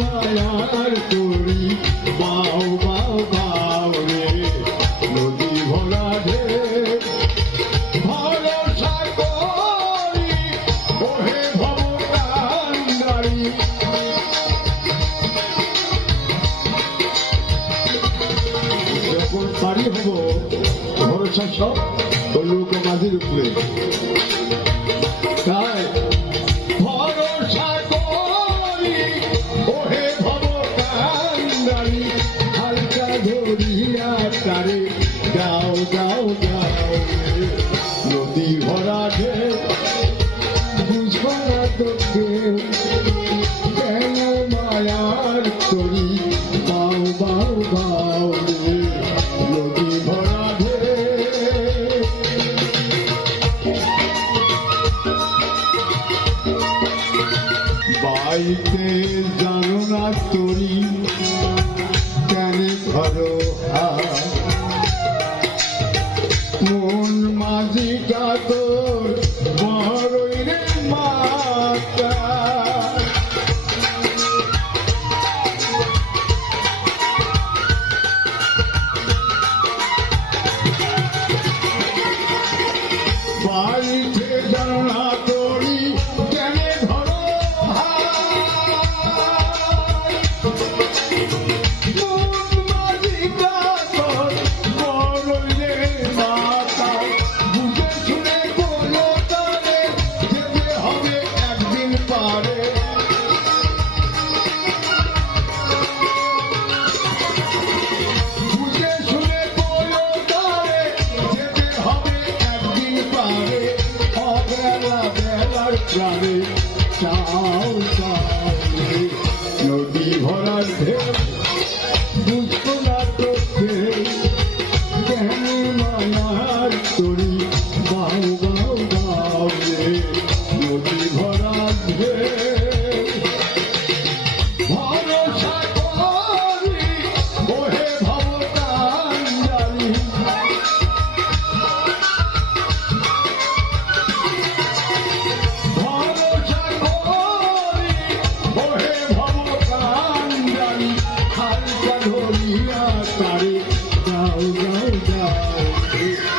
মায়ার তরি বাউ বাউ বাউ রে নদী ভরা ঢেউ ভরসা করি ওহে ভবকান্ডারি যখন পারি হব ভরসা সব লোক মাঝির উপরে তাই ভরসা করি ওহে ভবকান্ডারি হালকা ধরিয়া তারে যাও যাও যাও নদী ভরা ঢেউ বুঝবো না তো কেউ কেন মায়ার তরি বাউ বাউ বাউ রে নদী ভরা বাইতে জানো না তরি কেন ধরো মন মাঝিটা তোর বড়ই রে মাতা বাইতে জানো না তরি কেন ধরো প্রাণে চাও চাও নদী ভরার ঢেউ বুঝতো না তো কেন মায়ার তরি বাউ বাউ বাউ রে নদী ভরার ঢেউ ভরসা করি ওহে ভবকান্ডারি তারে যাও যাও যাও